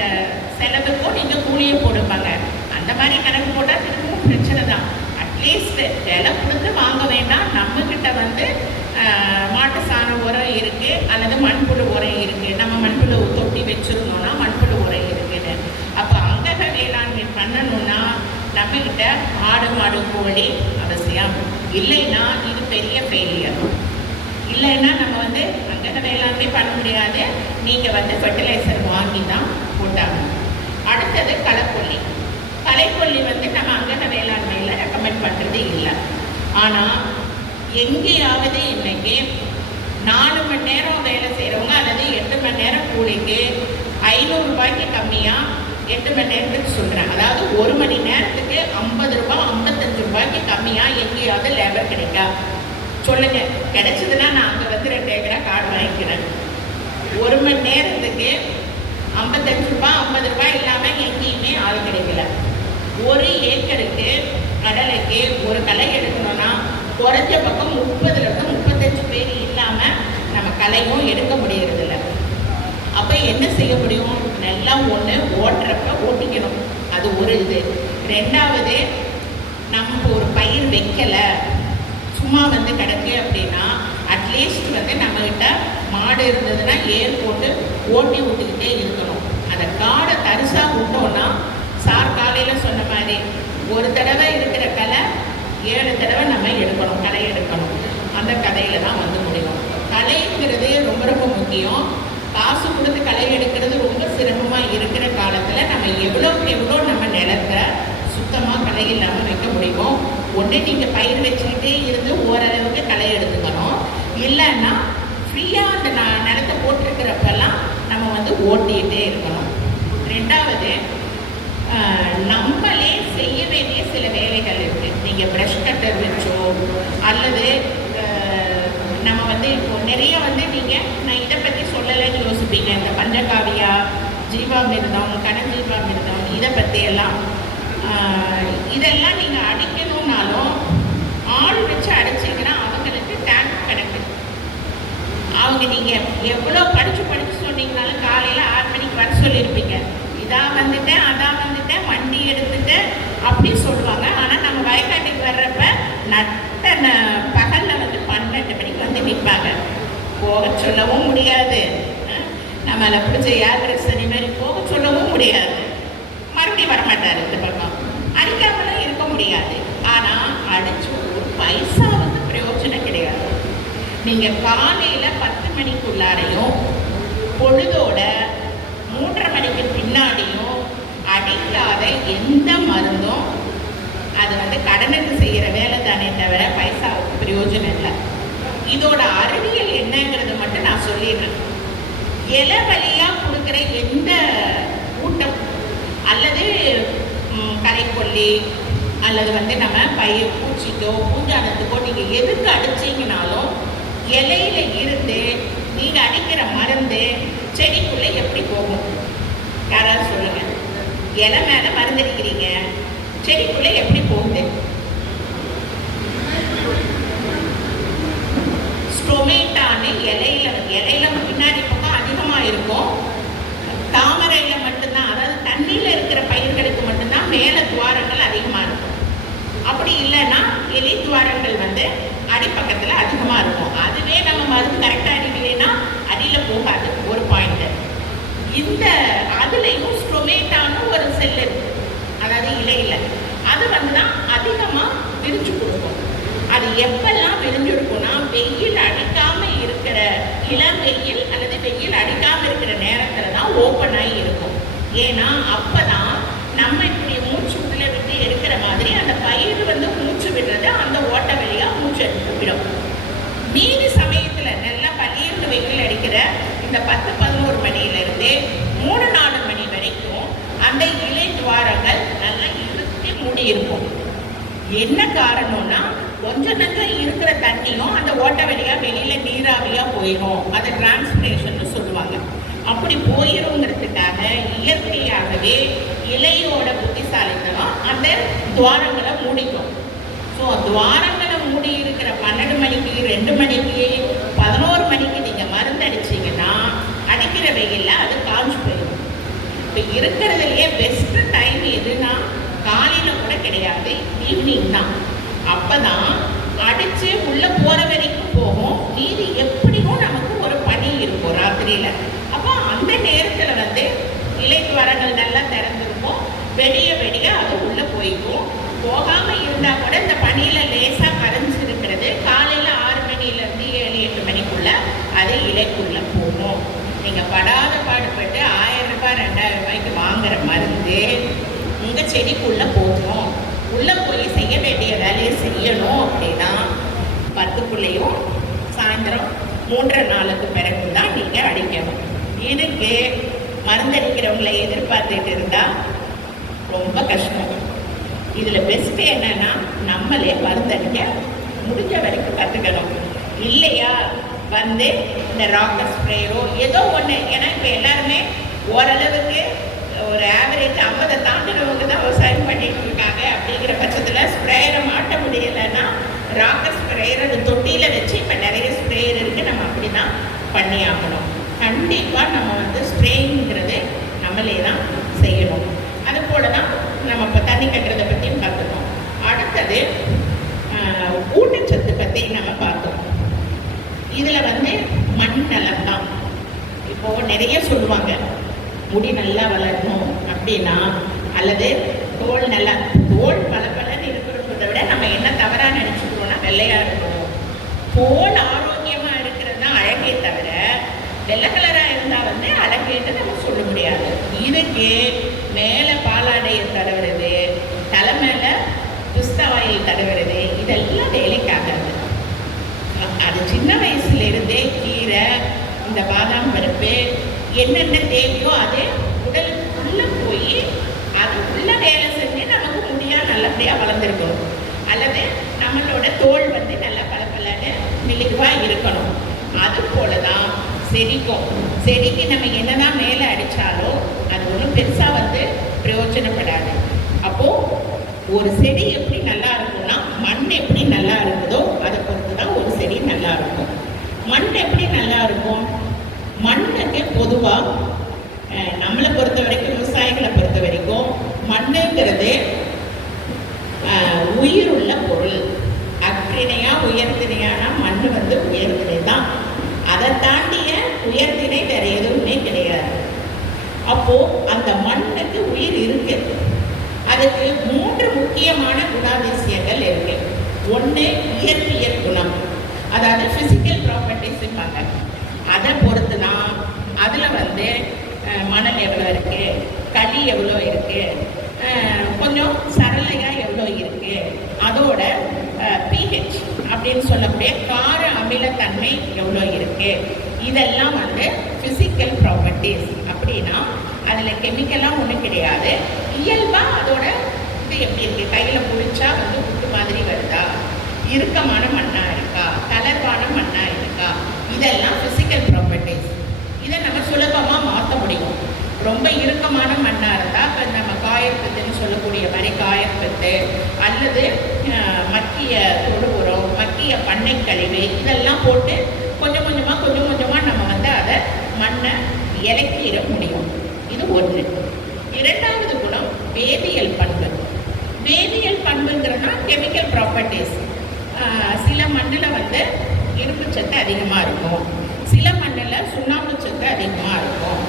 செலவுக்கும் நீங்கள் கூலியை போடுப்பாங்க. அந்த மாதிரி கணக்கு போட்டால் திரும்பவும் பிரச்சனை தான். அட்லீஸ்ட் விலை கொடுத்து வாங்க வேண்டாம். நம்மக்கிட்ட வந்து மாட்டு சாண உரம் இருக்குது அல்லது மண்புழு உரம் இருக்குது. நம்ம மண்புழு தொட்டி வச்சுருந்தோம்னா மண்புழு உரம் இருக்குதுன்னு. அப்போ அங்கக வேளாண்மை பண்ணணும்னா நம்மக்கிட்ட ஆடு மாடு கோழி அவசியம். இல்லைன்னா இது பெரிய ஃபெயிலியர். இல்லைன்னா நம்ம வந்து அங்கக வேளாண்மை பண்ண முடியாது. நீங்கள் வந்து ஃபெர்டிலைசர் வாங்கி தான் போட்டாகணும். அடுத்தது களைக்கொல்லி. களைக்கொல்லி வந்து நம்ம அங்கக வேளாண்மையில் ரெக்கமெண்ட் பண்ணுறது இல்லை. ஆனால் எங்கேயாவது இன்னைக்கு 4 மணி நேரம் வேலை செய்கிறவங்க அல்லது 8 மணி நேரம் கூலிக்கு 500 ரூபாய்க்கு கம்மியாக 8 மணி நேரத்துக்கு சொல்கிறேன். அதாவது 1 மணி நேரத்துக்கு 50 ரூபா 55 ரூபாய்க்கு கம்மியாக எங்கேயாவது லேபர் கிடைக்கா சொல்லுங்க? கிடைச்சதுன்னா நான் அங்கே வந்து 2 ஏக்கரா கார்டு வாங்கிக்கிறேன். 1 மணி நேரத்துக்கு 55 ரூபா 50 ரூபாய் இல்லாமல் எங்கேயுமே ஆள் கிடைக்கல. 1 ஏக்கருக்கு கடலைக்கு ஒரு களை எடுக்கணும்னா குறைஞ்ச பக்கம் 30லேருந்து 35 பேர் இல்லாமல் நம்ம களையும் எடுக்க முடியறதில்ல. அப்போ என்ன செய்ய முடியும்? நல்லா ஒன்று ஓட்டுறப்ப ஓட்டிக்கணும். அது ஒரு இது. 2வது, நம்ம ஒரு பயிர் வைக்கலை சும்மா வந்து கிடக்கு அப்படின்னா அட்லீஸ்ட் வந்து நம்மகிட்ட மாடு இருந்ததுன்னா ஏர் போட்டு ஓட்டி விட்டுக்கிட்டே இருக்கணும். அந்த காடை தரிசாக விட்டோன்னா சார் காலையில் சொன்ன மாதிரி ஒரு தடவை இருக்கிற களை 7 தடவை நம்ம எடுக்கணும், களை எடுக்கணும். அந்த கதையில் தான் வந்து முடியும். களைங்கிறது ரொம்ப ரொம்ப முக்கியம். காசு கொடுத்து களை எடுக்கிறது ரொம்ப சிரமமாக இருக்கிற காலத்தில் நம்ம எவ்வளோக்கு எவ்வளோ நம்ம நிலத்தை சுத்தமாக களை இல்லாமல் வைக்க முடியுமோ ஒன்று நீங்கள் பயிர் வச்சுக்கிட்டே இருந்து ஓரளவுக்கு களை எடுத்துக்கணும். இல்லைன்னா ஃப்ரீயாக அந்த நிலத்தை போட்டிருக்கிறப்பெல்லாம் நம்ம வந்து ஓட்டிகிட்டே இருக்கணும். 2வது, நம்மளே செய்ய வேண்டிய சில வேலைகள் இருக்குது. நீங்கள் ப்ரஷ் கட்டர் வச்சோ அல்லது நம்ம வந்து இப்போ நிறைய வந்து நீங்கள் நான் இதை பற்றி சொல்லலைன்னு யோசிப்பீங்க. இந்த பஞ்சகாவியா, ஜீவாமிர்தம், கனஜீவாமிர்தம் இதை பற்றியெல்லாம் இதெல்லாம் நீங்கள் அடிக்கணும்னாலும் ஆள் வச்சு அடிச்சிங்கன்னா அவங்களுக்கு டேங்க் கணக்கு. அவங்க நீங்கள் எவ்வளோ படித்து சொன்னீங்கனாலும் காலையில் 6 மணிக்கு வர சொல்லியிருப்பீங்க. இதான் வந்துட்டேன் அதான் வந்துட்டேன் வண்டி எடுத்துட்டேன் அப்படி சொல்லுவாங்க. ஆனால் நம்ம வயக்காட்டுக்கு வர்றப்ப நட்ட பகலில் வந்து 12 மணிக்கு வந்து நிற்பாங்க. போக சொல்லவும் முடியாது, நம்மளை பிடிச்ச யாத்திரை மாதிரி போக சொல்லவும் முடியாது. மறுபடியும் வரமாட்டார் இந்த பக்கம், அடிக்காமலும் இருக்க முடியாது. ஆனால் அடிச்சு ஒரு பைசாவுக்கு பிரயோஜனம் கிடையாது. நீங்கள் காலையில் 10 மணிக்குள்ளாரையும் பொழுதோட 3:30 மணிக்கு பின்னாடியும் அடிக்காத எந்த மருந்தும் அது வந்து கடனுக்கு செய்கிற வேலை தானே தவிர பைசாவுக்கு பிரயோஜனம் இல்லை. இதோட அறிவியல் என்னங்கிறது மட்டும் நான் சொல்லிடுறேன். இலை வழியாக கொடுக்குற எந்த ஊட்டம் அல்லது களைக்கொல்லி அல்லது வந்து நம்ம பயிர் பூச்சிக்கோ பூஞ்சானத்துக்கோ நீங்கள் எதுக்கு அடிச்சிங்கனாலும் இலையில இருந்து நீங்கள் அடிக்கிற மருந்து செடிக்குள்ளே எப்படி போகும்? யாராவது சொல்லுங்க. இலை மேலே மருந்து அடிக்கிறீங்க, செடிக்குள்ளே எப்படி போகுது? ஸ்ட்ரோமேட்டான்னு இலையில பின்னாடி பக்கம் அதிகமாக இருக்கும். தாமரையில் மட்டும்தான், அதாவது தண்ணியில் இருக்கிற பயிர்களுக்கு மட்டும்தான் மேலே துவாரங்கள் அதிகமாக இருக்கும். அப்படி இல்லைன்னா எலி துவாரங்கள் வந்து அடிப்பக்கத்தில் அதிகமாக இருக்கும். அதுவே நம்ம மருந்து கரெக்டாக அடிக்கலைன்னா அடியில் போகாது. ஒரு பாயிண்ட். இந்த அதுலேயும் ஸ்ட்ரோமேட்டான ஒரு செல் இருக்கு, அதாவது இலையில். அது வந்து தான் அதிகமாக விரிஞ்சு கொடுக்கும். அது எப்பெல்லாம் விரிஞ்சிருக்கும்னா வெயில் அடிக்காமல் இருக்கிற இளம் வெயில் அல்லது வெயில் அடிக்காமல் இருக்கிற நேரத்தில் தான் ஓப்பன் ஆகி இருக்கும். ஏன்னா அப்போ தான் நம்ம இப்படி மூச்சு உள்ளே விட்டு எடுக்கிற மாதிரி அந்த பயிர் வந்து மூச்சு விடுறது அந்த ஓட்ட வழியாக மூச்சு எடுத்து விடும். மீதி சமயத்தில் நல்லா பள்ளியிருந்து வெயில் அடிக்கிற இந்த 10-11 மணியிலிருந்து 3-4 மணி வரைக்கும் அந்த இலை துவாரங்கள் நல்லா இழுத்தி மூடி இருக்கும். என்ன காரணம்னா கொஞ்சம் நஞ்சம் இருக்கிற தண்ணியும் அந்த ஓட்ட வழியாக வெளியில் நீராவியாக போயிடும். அதை டிரான்ஸ்பிரேஷன் சொல்லுவாங்க. அப்படி போயிருங்கிறதுக்காக இயற்கையாகவே இலையோட புத்திசாலித்தனம் அந்த துவாரங்களை மூடிக்கும். ஸோ துவாரங்களை மூடி இருக்கிற 12 மணிக்கு 2 மணிக்கு 11 மணிக்கு நீங்கள் மருந்து அடிச்சிங்கன்னா அடிக்கிற வெயிலில் அது காஞ்சு போயிடும். இப்போ இருக்கிறதுலையே பெஸ்ட்டு டைம் எதுனா காலையில் கூட கிடையாது, ஈவினிங் தான். அப்போ தான் அடித்து உள்ளே போகிற வரைக்கும் போகும். மீதி எப்படியும் நமக்கு ஒரு பனி இருக்கும் ராத்திரியில். அப்போ அந்த நேரத்தில் வந்து இலை துவாரங்கள் நல்லா திறந்துருக்கும். வெடிய வெடிய அது உள்ளே போய்க்கும். போகாமல் இருந்தால் கூட இந்த பனியில் லேசாக கரைஞ்சிருக்கிறது காலையில் 6 மணிலேருந்து 7-8 மணிக்குள்ளே அது இலைக்குள்ளே போகும். நீங்கள் படாத பாடுபட்டு 1000 ரூபாய் 2000 ரூபாய்க்கு வாங்குகிற மருந்து உங்கள் செடிக்குள்ளே போகும். உள்ளே போய் செய்ய வேண்டிய வேலையை செய்யணும் அப்படின்னா 10க்குள்ளேயும் சாயந்தரம் 3 நாளுக்கு பிறகு தான் நீங்கள் அடிக்கணும். இதுக்கு மருந்தடிக்கிறவங்களை எதிர்பார்த்துட்டு இருந்தால் ரொம்ப கஷ்டம். இதில் பெஸ்ட்டு என்னென்னா நம்மளே மருந்தடிக்க முடிஞ்ச வரைக்கும் கற்றுக்கணும். இல்லையா வந்து இந்த ராக்கர் ஸ்ப்ரேயரோ ஏதோ ஒன்று. ஏன்னா இப்போ எல்லாருமே ஓரளவுக்கு ஒரு ஆவரேஜ் 50 தாண்டினவங்க தான் விவசாயம் பண்ணிட்டு இருக்காங்க. அப்படிங்கிற பட்சத்தில் ஸ்ப்ரேயரை மாட்ட முடியலைன்னா ராக்கர் ஸ்ப்ரேயர் அது தொட்டியில் வச்சு இப்போ நிறைய ஸ்ப்ரேயர் இருக்குது. நம்ம அப்படி தான் பண்ணி ஆகணும். கண்டிப்பாக நம்ம வந்து ஸ்ப்ரேங்கிறது நம்மளே தான் செய்யணும். அது போல தான் நம்ம இப்போ தண்ணி கட்டுறதை பற்றியும் பார்த்துக்கோம். அடுத்தது ஊட்டச்சத்து பற்றி நம்ம பார்த்தோம். இதில் வந்து மண் நலம் தான். இப்போது நிறைய சொல்லுவாங்க முடி நல்லா வளரணும் அப்படின்னா, அல்லது தோல் நல்லா தோல் பலன்னு இருக்கிறத விட நம்ம என்ன தவறாக நினச்சிக்கிறோன்னா வெள்ளையாக இருக்கணும். தோல் ஆரோக்கியமாக இருக்கிறது தான் அழகே தவிர வெள்ளை கலராக இருந்தால் வந்து அழகேன்னு நம்ம சொல்ல முடியாது. இதுக்கு மேலே பாலாடையை தடவுறது, தலை மேலே பிஸ்தா ஆயில் தடவுறது, இதெல்லாம் வேலைக்காகாது. அது சின்ன வயசுலேருந்தே கீரை, இந்த பாதாம் பருப்பு என்னென்ன தேவையோ அது உடலுக்குள்ளே போய் அது உள்ள வேலை செஞ்சு நமக்கு முடியாக நல்லபடியாக வளர்ந்துருக்கணும். அல்லது நம்மளோட தோல் வந்து நல்லா பலப்பலன்னு மெலிவாக இருக்கணும். அது போல தான் செடிக்கும். செடிக்கு நம்ம என்னதான் மேலே அடித்தாலும் அது ஒன்றும் பெருசாக வந்து பிரயோஜனப்படாது. அப்போது ஒரு செடி எப்படி நல்லா இருக்கும்னா மண் எப்படி நல்லா இருக்குதோ அதை பொறுத்து தான் ஒரு செடி நல்லா இருக்கும். மண் எப்படி நல்லா இருக்கும்? மண்ணுக்கு பொதுவாக நம்மளை பொறுத்த வரைக்கும், விவசாயிகளை பொறுத்த வரைக்கும் மண்ணுங்கிறது உயிருள்ள பொருள். அக்ரிணையா உயர்திணையானா மண் வந்து உயர்திணை தான். அதை தாண்டிய உயர்திணை வேறு எதுவுமே கிடையாது. அப்போது அந்த மண்ணுக்கு உயிர் இருக்கு. அதுக்கு 3 முக்கியமான குணாதிசயங்கள் இருக்கு. ஒன்று இயற்பியல் குணம், அதாவது ஃபிசிக்கல் ப்ராப்பர்ட்டிஸ் இருப்பாங்க. அதை பொறுத்து தான் அதில் வந்து மணல் எவ்வளோ இருக்குது, களி எவ்வளோ இருக்குது, கொஞ்சம் சரளையாக எவ்வளோ இருக்குது, அதோட பிஹெச் அப்படின்னு சொல்லக்கூடிய கார அமிலத்தன்மை எவ்வளோ இருக்குது. இதெல்லாம் வந்து ஃபிசிக்கல் ப்ராப்பர்ட்டிஸ். அப்படின்னா அதில் கெமிக்கலாக ஒன்றும் கிடையாது. இயல்பாக அதோட இது எப்படி இருக்குது, கையில் பிடிச்சா வந்து புட்டு மாதிரி வருதா, இறுக்கமான மண்ணாக இருக்கா, கலர்வான மண்ணாக இருக்கா, இதெல்லாம் ஃபிசிக்கல் ப்ராப்பர்ட்டிஸ். இதை நம்ம சுலபமாக மாற்ற முடியும். ரொம்ப இறுக்கமான மண்ணாக இருந்தால் இப்போ நம்ம காயப்பத்துன்னு சொல்லக்கூடிய மாதிரி காயப்பத்து அல்லது மக்கிய தொழு உரம், மக்கிய பண்ணை கழிவு இதெல்லாம் போட்டு கொஞ்சம் கொஞ்சமாக நம்ம வந்து அதை மண்ணை இறக்கிட முடியும். இது ஒன்று. இரண்டாவது குணம் வேதியியல் பண்பு. வேதியியல் பண்புங்கிறதுனா கெமிக்கல் ப்ராப்பர்ட்டிஸ். சில மண்ணில் வந்து இரும்பு சத்து அதிகமாக இருக்கும், சில மண்ணில் சுண்ணாம்பு சத்து அதிகமாக இருக்கும்.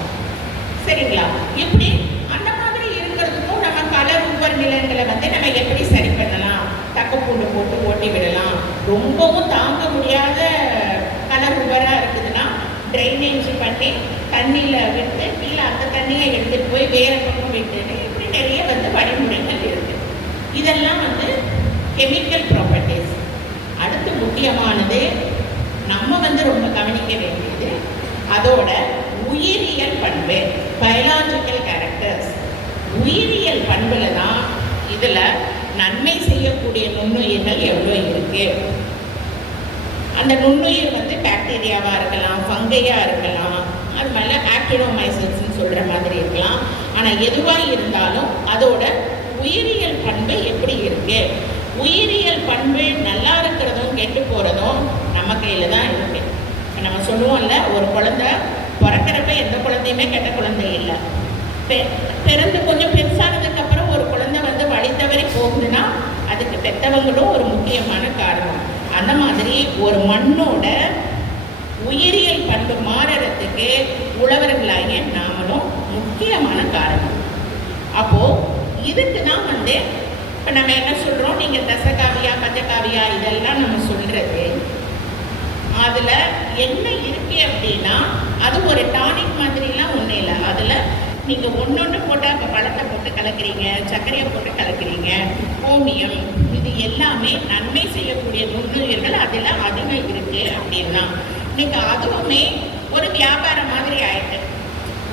சரிங்களா? இப்படி அந்த மாதிரி இருக்கிறதுக்கும் நம்ம கலர் உப்பர் நிலங்களை வந்து நம்ம எப்படி சரி பண்ணலாம்? தக்கப்பூண்டு போட்டு ஓட்டி விடலாம். ரொம்பவும் தாங்க முடியாத கலர் உப்பராக இருக்குதுன்னா ட்ரைனேஜ் பண்ணி தண்ணியில் விட்டு கீழே அந்த தண்ணியை எடுத்துகிட்டு போய் வேறு பக்கம் விட்டுட்டு இப்படி நிறைய வந்து வழிமுறைகள் இருக்குது. இதெல்லாம் வந்து கெமிக்கல் ப்ராப்பர்ட்டிஸ். அடுத்து முக்கியமானது நம்ம வந்து ரொம்ப கவனிக்க வேண்டியது அதோட உயிரியல் பண்பு, பயாலஜிக்கல் கேரக்டர்ஸ். உயிரியல் பண்புல தான் இதில் நன்மை செய்யக்கூடிய நுண்ணுயிர்கள் எவ்வளோ இருக்கு. அந்த நுண்ணுயிர் வந்து பாக்டீரியாவாக இருக்கலாம், ஃபங்கையாக இருக்கலாம், அது மாதிரி ஆக்டினோமைசிஸ்ன்னு சொல்கிற மாதிரி இருக்கலாம். ஆனால் எதுவாக இருந்தாலும் அதோட உயிரியல் பண்பு எப்படி இருக்கு. உயிரியல் பண்பு நல்லா இருக்கிறதும் கெட்டு போகிறதும் நம்ம கையில் தான் இருக்கு. நம்ம சொல்லுவோம்ல, ஒரு குழந்தை பிறக்கிறப்ப எந்த குழந்தையுமே கெட்ட குழந்தை இல்லை. பிறந்து கொஞ்சம் பெருசானதுக்கப்புறம் ஒரு குழந்தை வந்து வழி தவறி போகுதுன்னா அதுக்கு பெற்றவங்களும் ஒரு முக்கியமான காரணம். அந்த மாதிரி ஒரு மண்ணோட உயிரியல் பண்பு மாறுறதுக்கு உழவர்களாகிய நாமளும் முக்கியமான காரணம். அப்போது இதுக்கு தான் வந்து இப்போ நம்ம என்ன சொல்கிறோம், நீங்கள் தசகாவியா பஞ்சகாவியா இதெல்லாம் நம்ம சொல்கிறது அதில் என்ன இருக்கு அப்படின்னா அது ஒரு டானிக் மாதிரிலாம் ஒன்றும் இல்லை. அதில் நீங்கள் ஒன்று போட்டால் இப்போ பழத்தை போட்டு கலக்கிறீங்க, சர்க்கரையை போட்டு கலக்கிறீங்க, ஹோமியம், இது எல்லாமே நன்மை செய்யக்கூடிய நுண்ணுயிர்கள் அதில் அதிகம் இருக்குது அப்படின்னா இன்னைக்கு அதுவுமே ஒரு வியாபாரம் மாதிரி ஆயிட்டு.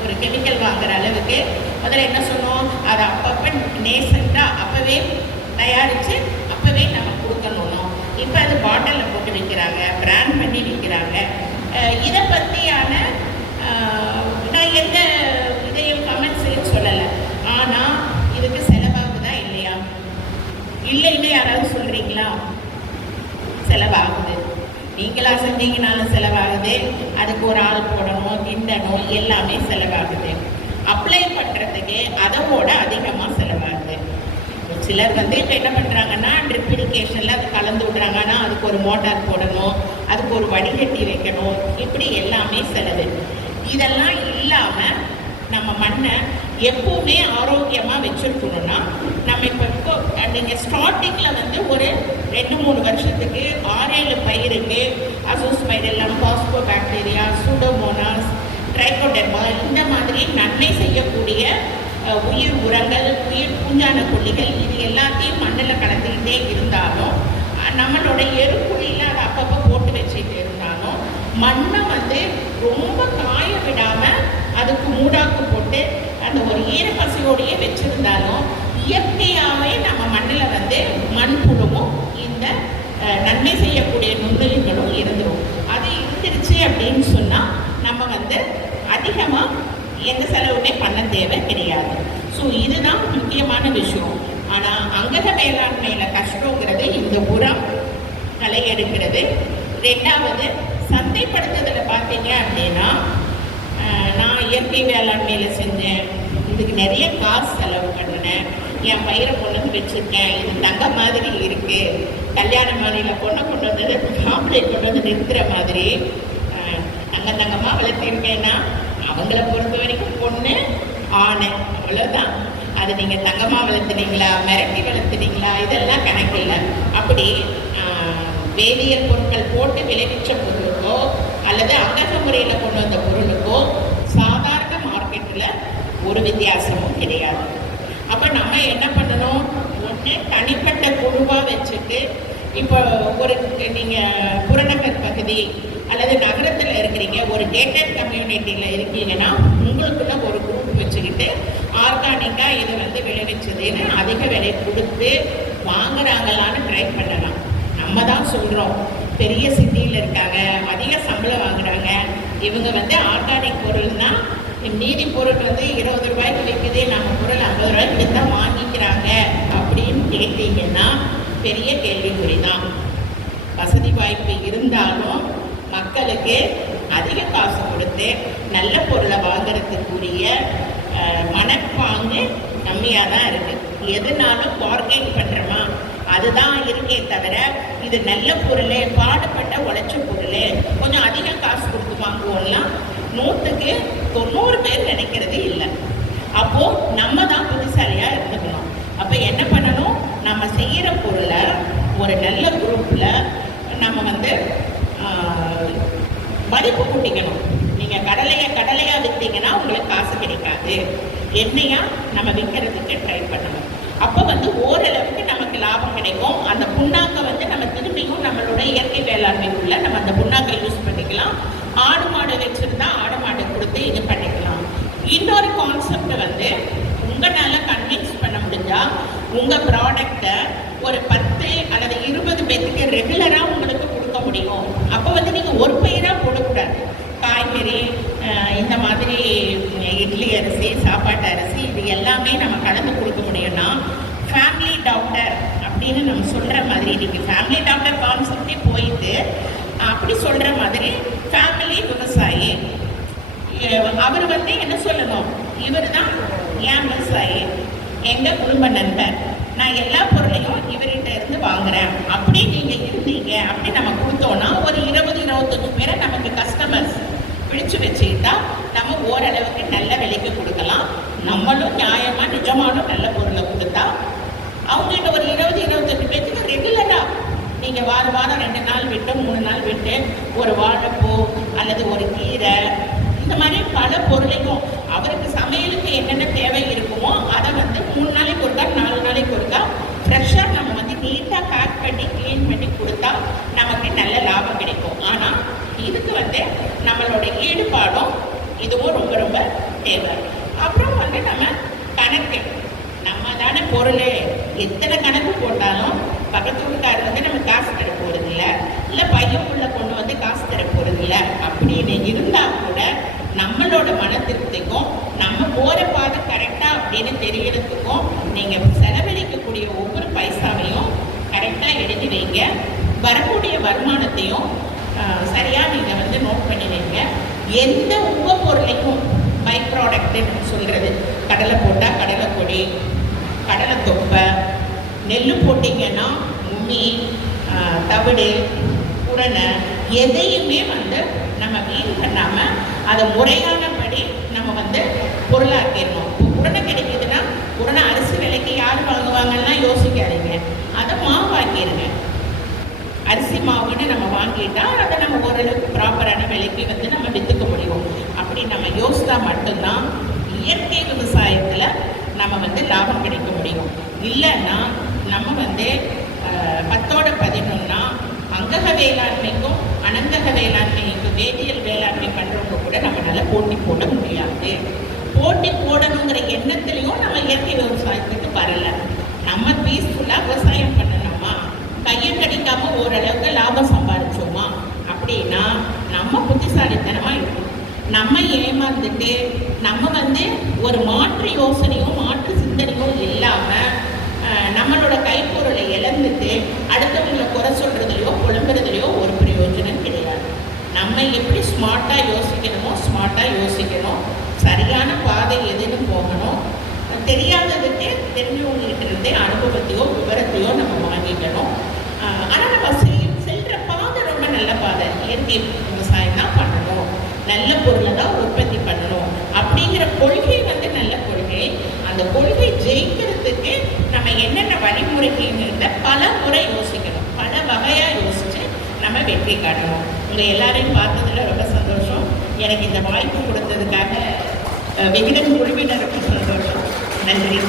ஒரு கெமிக்கல் வாங்குற அளவுக்கு அதில் என்ன சொன்னோம், அதை அப்பப்போ நேசண்டாக அப்போவே தயாரித்து அப்போவே நம்ம கொடுக்கணும். இப்போ அது பாட்டிலில் போட்டு விற்கிறாங்க, பிராண்ட் பண்ணி விற்கிறாங்க. இதை பற்றியான நான் எந்த இதையும் கமெண்ட்ஸையும் சொல்லலை. ஆனால் இதுக்கு செலவாகுதா இல்லையா? இல்லைன்னு யாராவது சொல்கிறீங்களா? செலவாகுது. நீங்களாக செஞ்சீங்கனாலும் செலவாகுது, அதுக்கு ஒரு ஆள் போடணும், திண்டணும், எல்லாமே செலவாகுது. அப்ளை பண்ணுறதுக்கு அதோட அதிகமாக செலவாகுது. சிலர் வந்து இப்போ என்ன பண்ணுறாங்கன்னா ட்ரிப் இரிகேஷனில் அது கலந்து விட்றாங்கன்னா அதுக்கு ஒரு மோட்டார் போடணும், அதுக்கு ஒரு வடிகட்டி வைக்கணும், இப்படி எல்லாமே செலவு. இதெல்லாம் இல்லாமல் நம்ம மண்ணை எப்போவுமே ஆரோக்கியமாக வச்சுருக்கணும்னா நம்ம இப்போ நீங்கள் ஸ்டார்டிங்கில் வந்து ஒரு 2-3 வருஷத்துக்கு 6-7 பயிருக்கு அசோஸ்பைரல்லம், பாஸ்போ பாக்டீரியா, சூடோமோனாஸ், ட்ரைகோடெர்மா இந்த மாதிரி நன்மை செய்யக்கூடிய உயிர் உரங்கள், உயிர் பூஞ்சான கொல்லிகள் இது எல்லாத்தையும் மண்ணில் கலந்துக்கிட்டே இருந்தாலும் நம்மளோட எருக்குழியில் அதை அப்பப்போ போட்டு வச்சுட்டு இருந்தாலும் மண்ணை வந்து ரொம்ப காய விடாமல் அதுக்கு மூடாக்கு போட்டு அந்த ஒரு ஈரப்பசையோடையே வச்சுருந்தாலும் இயற்கையாகவே நம்ம மண்ணில் வந்து மண்புழுவும் இந்த நன்மை செய்யக்கூடிய நுண்ணுயிர்களும் இருந்துடும். அது இருந்துருச்சு அப்படின்னு சொன்னால் நம்ம வந்து அதிகமாக எந்த செலவுமே பண்ண தேவை கிடையாது. ஸோ இதுதான் முக்கியமான விஷயம். ஆனால் அங்கக மேலாண்மையில் கஷ்டங்கிறது இந்த உரம் களை எடுக்கிறது. ரெண்டாவது சந்தைப்படுத்துதலை பார்த்தீங்க அப்படின்னா நான் இயற்கை வேளாண்மையில் செஞ்சேன், இதுக்கு நிறைய காசு செலவு பண்ணினேன், என் பயிரை கொண்டு வந்து வச்சுருக்கேன், இது தங்க மாதிரி இருக்குது, கல்யாண மாதிரியில் பொண்ணை கொண்டு வந்தது மாப்பிள்ளை கொண்டு வந்து நிறுத்துகிற மாதிரி தங்கமாக வளர்த்திருக்கேன்னா அவங்கள பொறுத்த வரைக்கும் பொண்ணு ஆணை அவ்வளோதான். அது நீங்கள் தங்கமாக வளர்த்துனீங்களா, மிரட்டி வளர்த்துனீங்களா, இதெல்லாம் கணக்கில்லை. அப்படி வேதியியல் பொருட்கள் போட்டு விளைவிச்ச பொருளுக்கோ அல்லது அங்கக முறையில் கொண்டு வந்த பொருளுக்கோ சாதாரண மார்க்கெட்டில் ஒரு வித்தியாசமும் கிடையாது. அப்போ நம்ம என்ன பண்ணணும், ஒன்று தனிப்பட்ட குழுவாக வச்சுட்டு இப்போ ஒரு நீங்கள் புறநகர் பகுதி அல்லது நகரத்தில் இருக்கிறீங்க, ஒரு கேட்டட் கம்யூனிட்டியில் இருக்கீங்கன்னா உங்களுக்குள்ள ஒரு குரூப் வச்சுக்கிட்டு ஆர்கானிக்காக இதை வந்து விளைவிச்சதுன்னு அதிக விலை கொடுத்து வாங்குறாங்களான்னு ட்ரை பண்ணலாம். நம்ம தான் சொல்கிறோம் பெரிய சிட்டியில் இருக்காங்க, அதிக சம்பளம் வாங்குறாங்க, இவங்க வந்து ஆர்கானிக் பொருள்னா மீதி பொருள் வந்து 20 ரூபாய்க்கு விற்குது, நம்ம பொருள் 50 ரூபாய்க்கு தான் வாங்கிக்கிறாங்க அப்படின்னு கேட்டீங்கன்னா பெரிய கேள்விக்குறி தான். வசதி வாய்ப்பு இருந்தாலும் மக்களுக்கு அதிக காசு கொடுத்து நல்ல பொருளை வாங்குறதுக்குரிய மனப்பாங்கு கம்மியாக தான் இருக்குது. எதுனாலும் பார்கெயின் பண்ணுறோமா அதுதான் இருக்கே தவிர இது நல்ல பொருள், பாடுபட்ட உழைச்ச பொருள், கொஞ்சம் அதிக காசு கொடுத்து வாங்குவோம்லாம் 100க்கு 90 பேர் நினைக்கிறது இல்லை. அப்போது நம்ம தான் புத்திசாலியாக இருந்துக்கணும். அப்போ என்ன பண்ணணும், நம்ம செய்கிற பொருளை ஒரு நல்ல குரூப்பில் நம்ம வந்து மதிப்பு கூட்டிக்கணும். நீங்கள் கடலையாக விற்றீங்கன்னா உங்களுக்கு காசு கிடைக்காது, எண்ணெயாக நம்ம விற்கிறதுக்கு ட்ரை பண்ணணும். அப்போ வந்து ஓரளவுக்கு நமக்கு லாபம் கிடைக்கும். அந்த புண்ணாக்கை வந்து நம்ம திரும்பியும் நம்மளோட இயற்கை வேளாண்மைக்குள்ள நம்ம அந்த புண்ணாக்கை யூஸ் பண்ணிக்கலாம். ஆடு மாடு வச்சுருந்தா ஆடு மாடு கொடுத்து இது பண்ணிக்கலாம். இன்னொரு கான்செப்ட் வந்து உங்களால் கன்வின்ஸ் பண்ண முடிஞ்சால் உங்கள் ப்ராடக்டை ஒரு 10 அல்லது 20 பேருக்கு ரெகுலராக உங்களுக்கு கொடுக்க முடியும். அப்போ வந்து நீங்கள் ஒரு பயிராக போடக்கூடாது. காய்கறி, இந்த மாதிரி இட்லி அரிசி, சாப்பாட்டு அரிசி, இது எல்லாமே நம்ம கலந்து கொடுக்க முடியும்னா ஃபேமிலி டாக்டர் அப்படின்னு நம்ம சொல்கிற மாதிரி, நீங்கள் ஃபேமிலி டாக்டர் கான்செப்டே போயிட்டு அப்படி சொல்கிற மாதிரி ஃபேமிலி விவசாயி அவர் வந்து என்ன சொல்லணும், இவர் தான் ஏன் விவசாயி, எங்கள் குடும்ப நண்பர், நான் எல்லா பொருளையும் இவர்கிட்ட இருந்து வாங்குறேன் அப்படி நீங்கள் இருந்தீங்க அப்படி நம்ம கொடுத்தோன்னா ஒரு 20-25 பேரை நமக்கு கஸ்டமர்ஸ் பிடிச்சு வச்சுக்கிட்டா நம்ம ஓரளவுக்கு நல்ல விலைக்கு கொடுக்கலாம். நம்மளும் நியாயமாக நிஜமானும் நல்ல பொருளை கொடுத்தா அவங்ககிட்ட ஒரு 20-25 பேருக்கு ரெகுலராக நீங்கள் வாரம் 2 நாள் விட்டு 3 நாள் விட்டு ஒரு வாழைப்பூ அல்லது ஒரு கீரை, இந்த மாதிரி பல பொருளையும் அவருக்கு சமையலுக்கு என்னென்ன தேவை இருக்குமோ அதை வந்து 3 நாளைக்கு ஒருக்கா 4 நாளைக்கு ஒருக்கா ஃப்ரெஷ்ஷாக நம்ம வந்து நீட்டாக பேக் பண்ணி க்ளீன் பண்ணி கொடுத்தா நமக்கு நல்ல லாபம் கிடைக்கும். ஆனால் இதுக்கு வந்து நம்மளோட ஈடுபாடும் இதுவும் ரொம்ப ரொம்ப தேவை. அப்புறம் வந்து நம்ம கணக்கு, நம்ம தானே பொருள், எத்தனை கணக்கு போட்டாலும் பக்கத்து வீட்டுக்காரர் வந்து நம்ம காசு தர போகிறது இல்லை பையனுக்குள்ளே கொண்டு வந்து காசு தர போகிறது இல்லை அப்படின்னு இருந்தால் கூட நம்மளோட மன திருப்திக்கும் நம்ம போகிற பாதை கரெக்டாக அப்படின்னு தெரியறதுக்கும் நீங்கள் செலவழிக்கக்கூடிய ஒவ்வொரு பைசாவையும் கரெக்டாக எழுதி வைங்க. வரக்கூடிய வருமானத்தையும் சரியாக நீங்கள் வந்து நோட் பண்ணி வைங்க. எந்த உங்கள் பொருளையும் பை ப்ராடக்ட்டுன்னு சொல்கிறது, கடலை போட்டால் கடலை பொடி, கடலை தொப்பை, நெல் போட்டிங்கன்னா உமி, தவிடு, குடனை, எதையுமே வந்து நம்ம வீண் பண்ணாமல் அதை முறையானபடி நம்ம வந்து பொருளாக்கிடணும். இப்போ குடனை கிடைக்குதுன்னா குடனை அரிசி விலைக்கு யார் வாங்குவாங்கன்னா யோசிக்காதீங்க, அதை மாவாக்கிடுங்க. அரிசி மாவுன்னு நம்ம வாங்கிட்டா அதை நம்ம ஓரளவுக்கு ப்ராப்பரான விலைக்கு வந்து நம்ம விற்றுக்க முடியும். அப்படி நம்ம யோசித்தா மட்டும்தான் இயற்கை விவசாயத்தில் நம்ம வந்து லாபம் கிடைக்க முடியும். இல்லைன்னா நம்ம வந்து 10/11 அங்கக வேளாண்மைக்கும் அனந்தக வேளாண்மைக்கும் வேதியியல் வேளாண்மை பண்ணுறவங்க கூட நம்மளால போட்டி போட முடியாது. போட்டி போடணுங்கிற எண்ணத்துலையும் நம்ம இயற்கை விவசாயத்துக்கு வரல. நம்ம பீஸ்ஃபுல்லாக விவசாயம் பண்ணணுமா, கையை கடிக்காமல் ஓரளவுக்கு லாபம் சம்பாதிச்சோமா அப்படின்னா நம்ம புத்திசாலித்தனமாக இருக்கணும். நம்ம ஏமாந்துட்டு நம்ம வந்து ஒரு மாற்று யோசனையோ மாற்று சிந்தனையோ இல்லாமல் நம்மளோட கைப்பொருளை இழந்துட்டு அடுத்தவங்களை குறை சொல்கிறதுலையோ புலம்புறதுலையோ ஒரு பிரயோஜனம் கிடையாது. நம்ம எப்படி ஸ்மார்ட்டாக யோசிக்கணுமோ ஸ்மார்ட்டாக யோசிக்கணும். சரியான பாதை எதுன்னு போகணும். தெரியாததுக்கு தெரிஞ்சவங்ககிட்ட இருந்தே அனுபவத்தையோ விவரத்தையோ நம்ம வாங்கிக்கணும். ஆனால் நம்ம செல்கிற பாதை ரொம்ப நல்ல பாதை. இயற்கை விவசாயம் தான் பண்ணணும், நல்ல பொருளை தான் உற்பத்தி பண்ணணும் அப்படிங்கிற கொள்கை வந்து நல்ல கொள்கை. அந்த கொள்கை ஜெயிக்கிறதுக்கு நம்ம என்னென்ன வழிமுறைகள்ங்கிட்ட பல முறை யோசிக்கணும், பல வகையாக யோசித்து நம்ம வெற்றி காட்டணும். உங்கள் எல்லாரையும் பார்த்ததில் ரொம்ப சந்தோஷம். எனக்கு இந்த வாய்ப்பு கொடுத்ததுக்காக விகடன் குழுவினருக்கு சந்தோஷம். நன்றி.